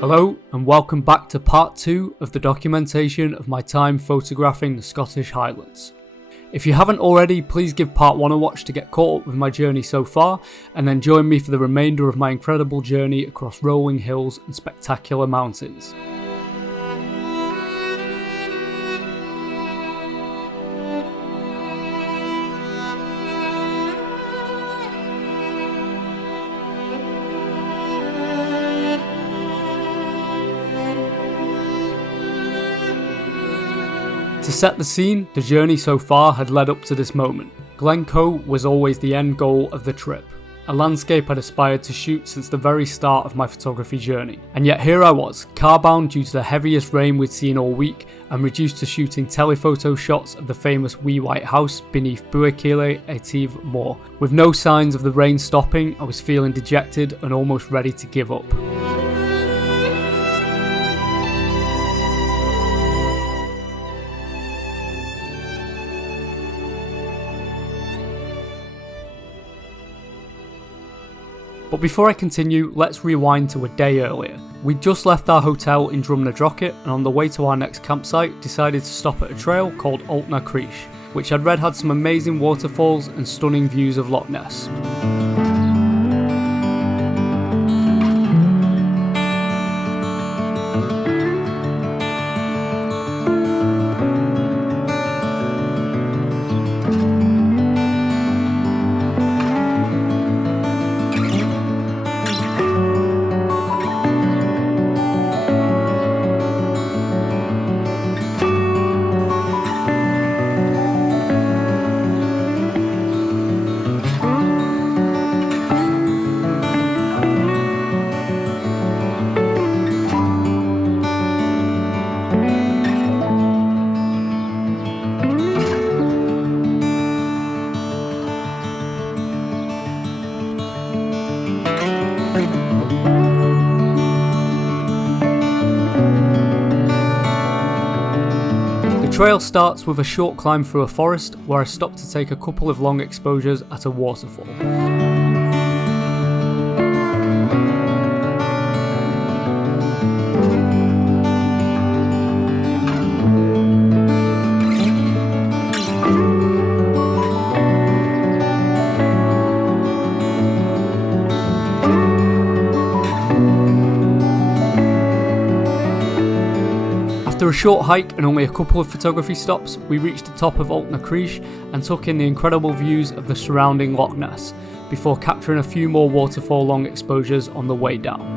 Hello and welcome back to part 2 of the documentation of my time photographing the Scottish Highlands. If you haven't already, please give part 1 a watch to get caught up with my journey so far, and then join me for the remainder of my incredible journey across rolling hills and spectacular mountains. To set the scene, the journey so far had led up to this moment. Glencoe was always the end goal of the trip, a landscape I'd aspired to shoot since the very start of my photography journey. And yet here I was, car-bound due to the heaviest rain we'd seen all week, and reduced to shooting telephoto shots of the famous wee white house beneath Buachile Etive Moor. With no signs of the rain stopping, I was feeling dejected and almost ready to give up. But before I continue, let's rewind to a day earlier. We'd just left our hotel in Drumnadrochit, and on the way to our next campsite decided to stop at a trail called Allt, which I'd read had some amazing waterfalls and stunning views of Loch Ness. The trail starts with a short climb through a forest where I stopped to take a couple of long exposures at a waterfall. After a short hike and only a couple of photography stops, we reached the top of Allt and took in the incredible views of the surrounding Loch Ness, before capturing a few more waterfall long exposures on the way down.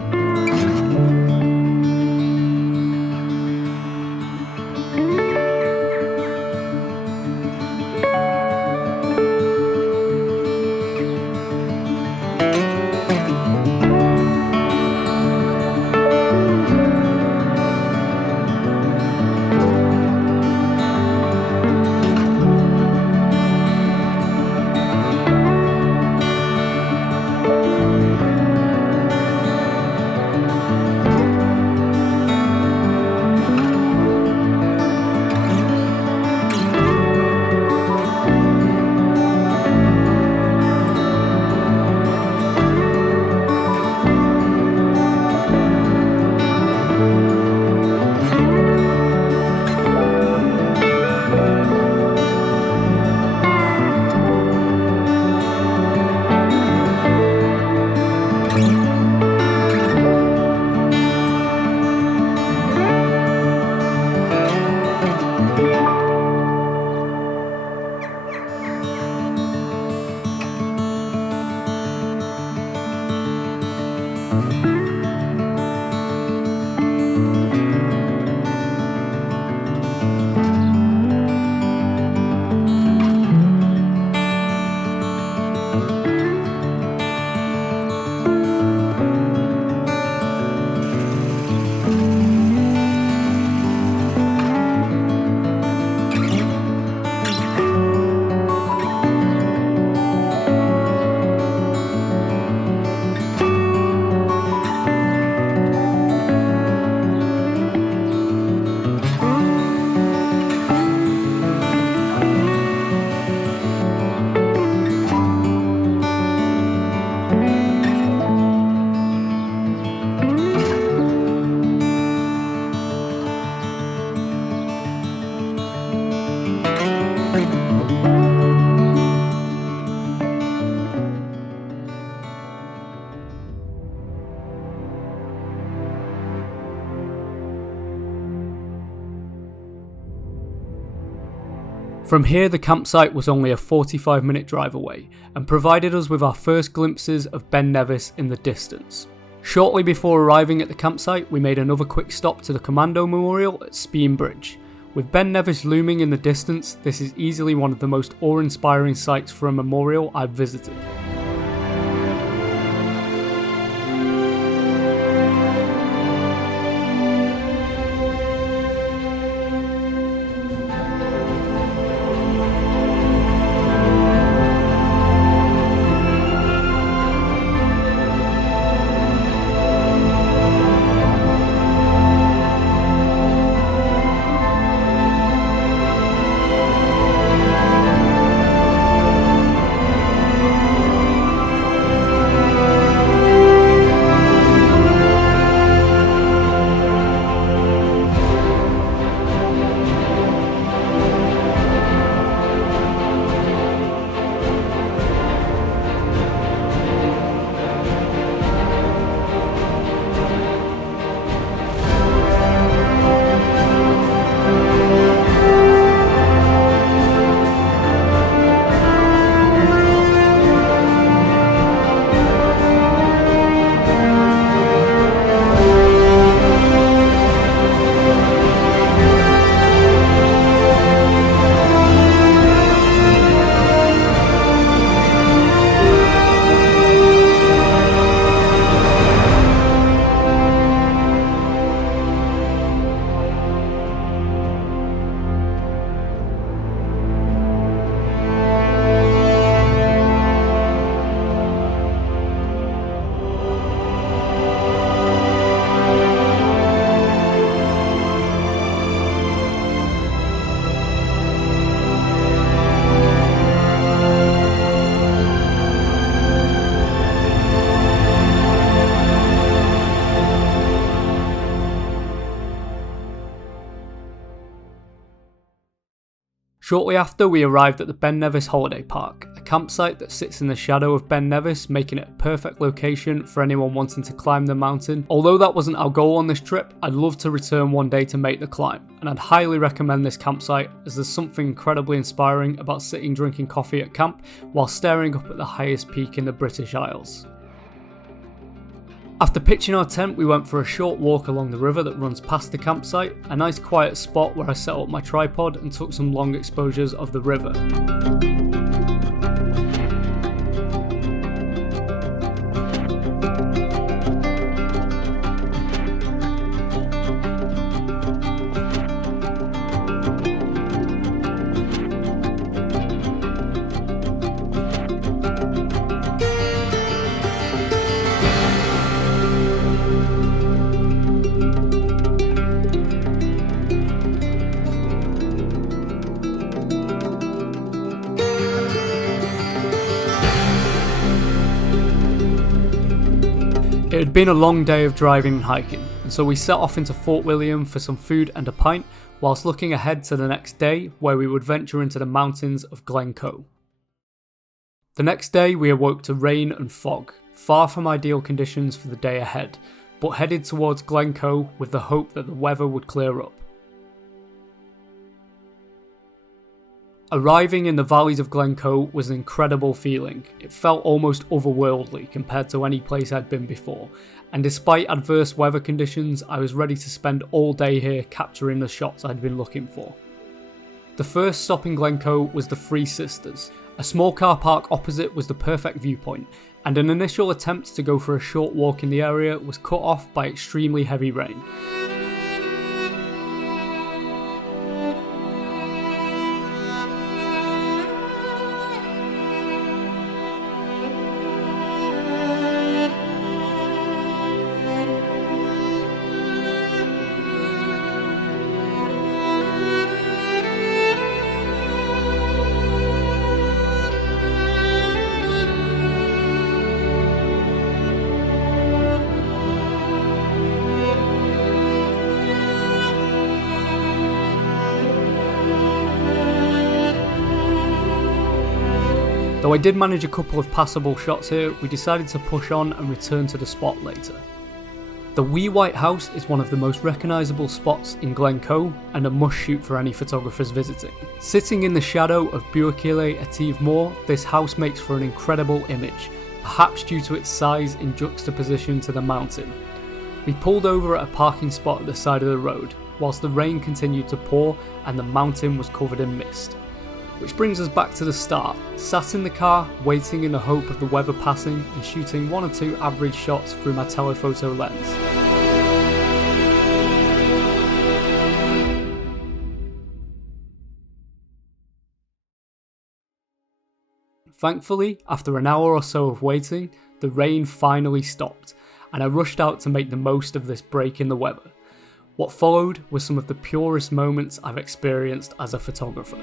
From here, the campsite was only a 45-minute drive away and provided us with our first glimpses of Ben Nevis in the distance. Shortly before arriving at the campsite, we made another quick stop to the Commando Memorial at Spean Bridge. With Ben Nevis looming in the distance, this is easily one of the most awe-inspiring sights for a memorial I've visited. Shortly after, we arrived at the Ben Nevis Holiday Park, a campsite that sits in the shadow of Ben Nevis, making it a perfect location for anyone wanting to climb the mountain. Although that wasn't our goal on this trip, I'd love to return one day to make the climb, and I'd highly recommend this campsite as there's something incredibly inspiring about sitting drinking coffee at camp while staring up at the highest peak in the British Isles. After pitching our tent, we went for a short walk along the river that runs past the campsite, a nice quiet spot where I set up my tripod and took some long exposures of the river. It had been a long day of driving and hiking, and so we set off into Fort William for some food and a pint, whilst looking ahead to the next day, where we would venture into the mountains of Glencoe. The next day we awoke to rain and fog, far from ideal conditions for the day ahead, but headed towards Glencoe with the hope that the weather would clear up. Arriving in the valleys of Glencoe was an incredible feeling. It felt almost otherworldly compared to any place I'd been before, and despite adverse weather conditions, I was ready to spend all day here capturing the shots I'd been looking for. The first stop in Glencoe was the Three Sisters. A small car park opposite was the perfect viewpoint, and an initial attempt to go for a short walk in the area was cut off by extremely heavy rain. Though I did manage a couple of passable shots here, we decided to push on and return to the spot later. The wee white house is one of the most recognisable spots in Glencoe and a must shoot for any photographers visiting. Sitting in the shadow of Buachile Etive Moor, this house makes for an incredible image, perhaps due to its size in juxtaposition to the mountain. We pulled over at a parking spot at the side of the road, whilst the rain continued to pour and the mountain was covered in mist. Which brings us back to the start, sat in the car, waiting in the hope of the weather passing and shooting 1 or 2 average shots through my telephoto lens. Thankfully, after an hour or so of waiting, the rain finally stopped, and I rushed out to make the most of this break in the weather. What followed was some of the purest moments I've experienced as a photographer.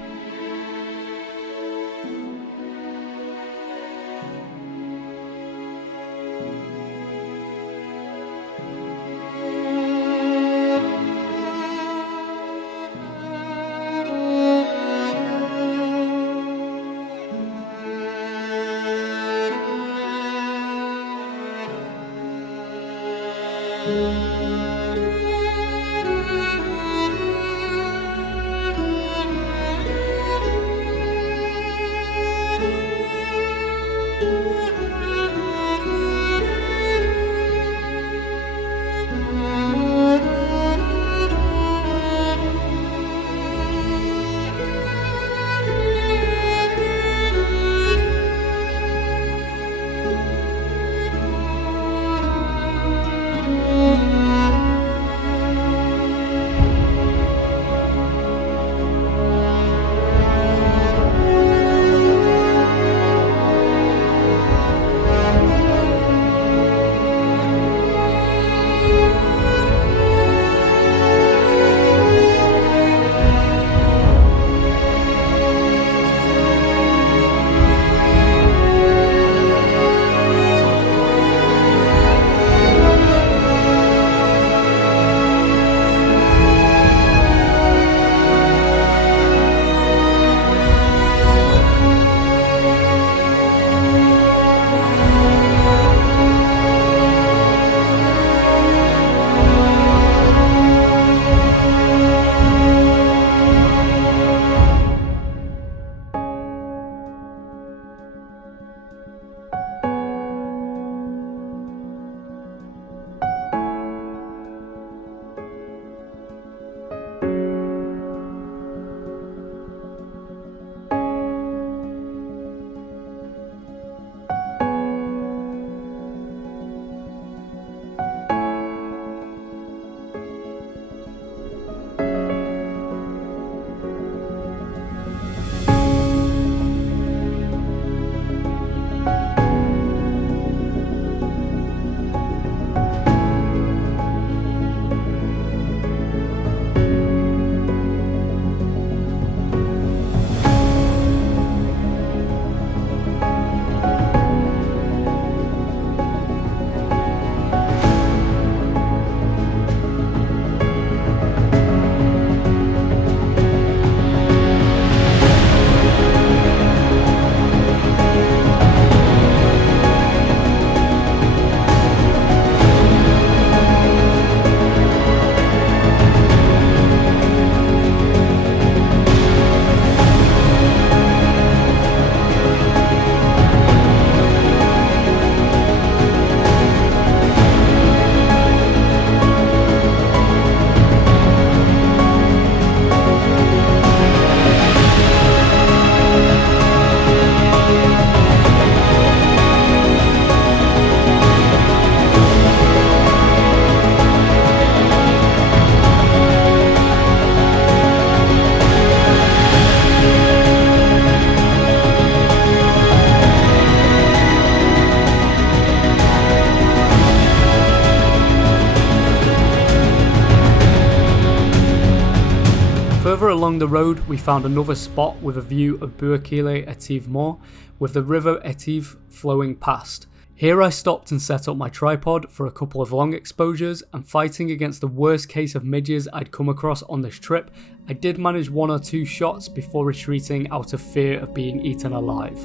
Further along the road, we found another spot with a view of Buachile Etive Moor, with the river Etive flowing past. Here I stopped and set up my tripod for a couple of long exposures, and fighting against the worst case of midges I'd come across on this trip, I did manage 1 or 2 shots before retreating out of fear of being eaten alive.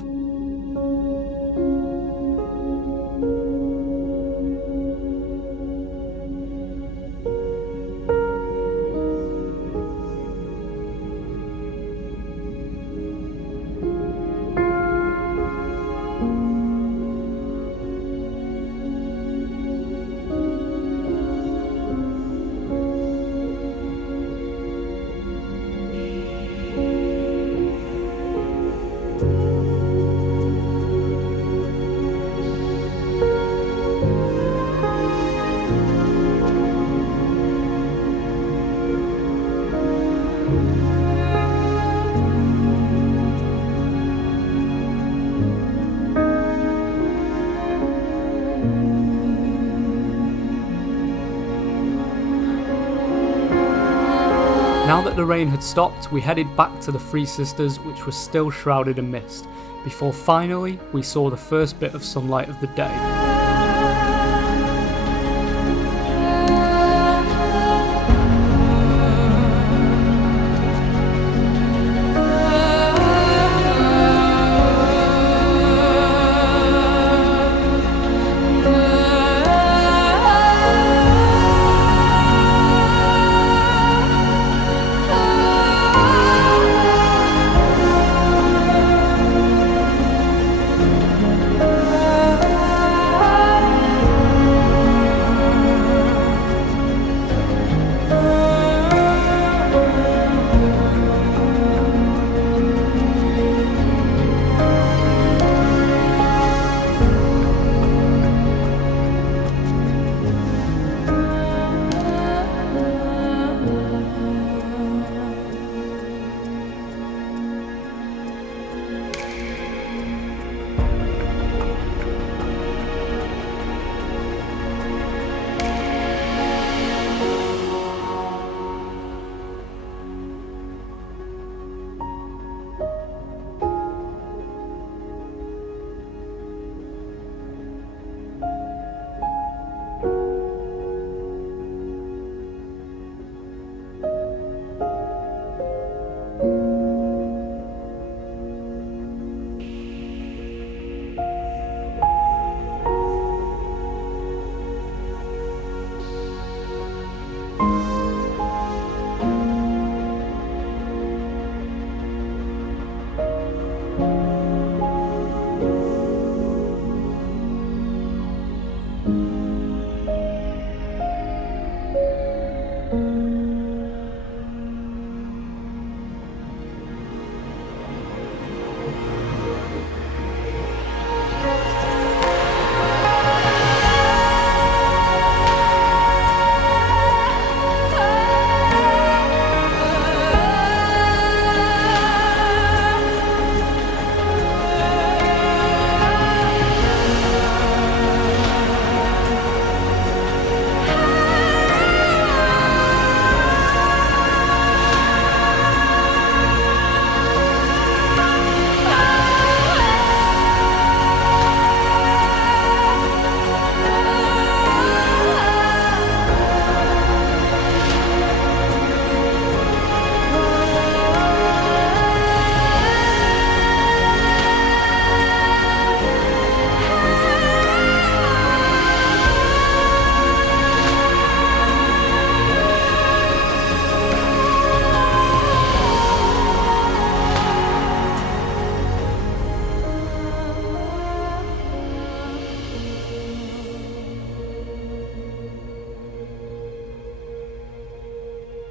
that the rain had stopped, we headed back to the Three Sisters, which was still shrouded in mist, before finally we saw the first bit of sunlight of the day.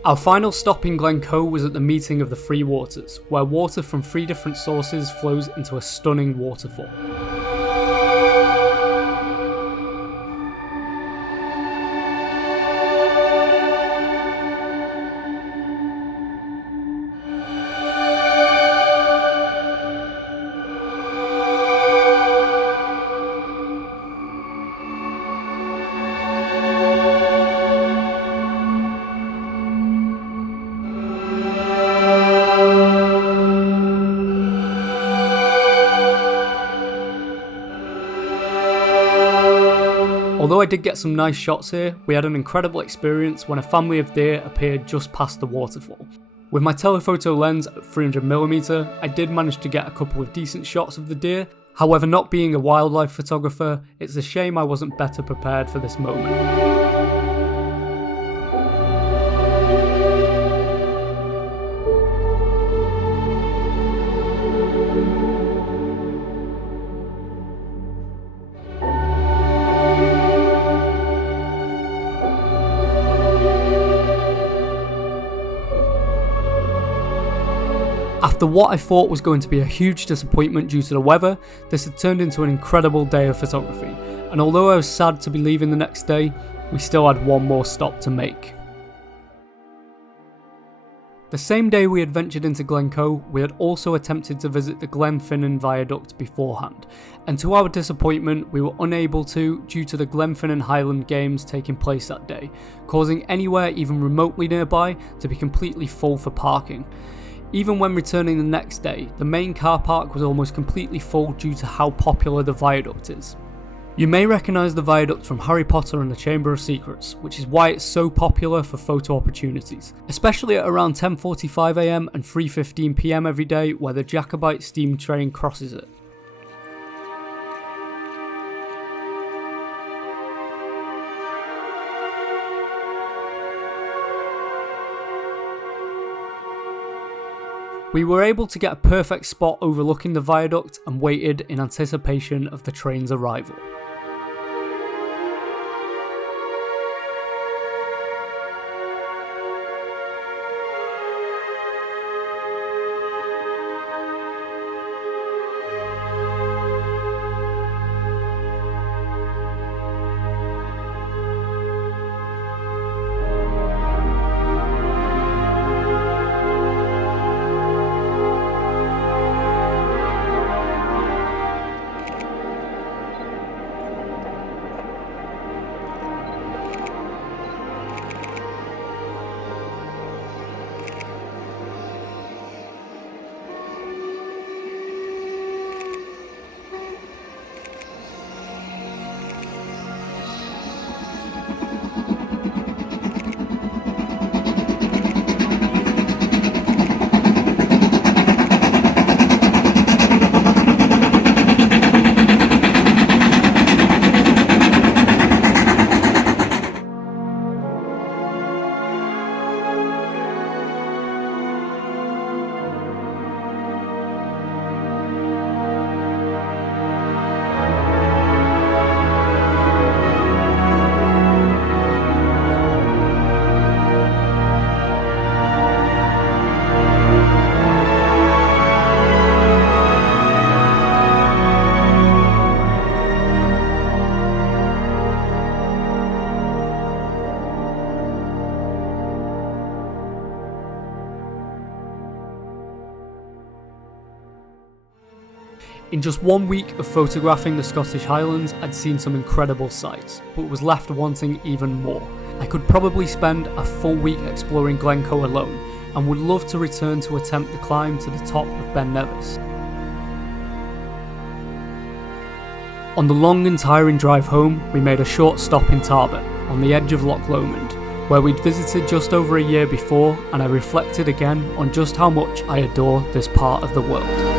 Our final stop in Glencoe was at the meeting of the three waters, where water from 3 different sources flows into a stunning waterfall. Although I did get some nice shots here, we had an incredible experience when a family of deer appeared just past the waterfall. With my telephoto lens at 300mm, I did manage to get a couple of decent shots of the deer. However, not being a wildlife photographer, it's a shame I wasn't better prepared for this moment. After what I thought was going to be a huge disappointment due to the weather, this had turned into an incredible day of photography, and although I was sad to be leaving the next day, we still had one more stop to make. The same day we had ventured into Glencoe, we had also attempted to visit the Glenfinnan viaduct beforehand, and to our disappointment we were unable to due to the Glenfinnan Highland games taking place that day, causing anywhere even remotely nearby to be completely full for parking. Even when returning the next day, the main car park was almost completely full due to how popular the viaduct is. You may recognise the viaduct from Harry Potter and the Chamber of Secrets, which is why it's so popular for photo opportunities, especially at around 10:45 AM and 3:15 PM every day where the Jacobite steam train crosses it. We were able to get a perfect spot overlooking the viaduct and waited in anticipation of the train's arrival. In just 1 week of photographing the Scottish Highlands, I'd seen some incredible sights, but was left wanting even more. I could probably spend a full week exploring Glencoe alone, and would love to return to attempt the climb to the top of Ben Nevis. On the long and tiring drive home, we made a short stop in Tarbert, on the edge of Loch Lomond, where we'd visited just over a year before, and I reflected again on just how much I adore this part of the world.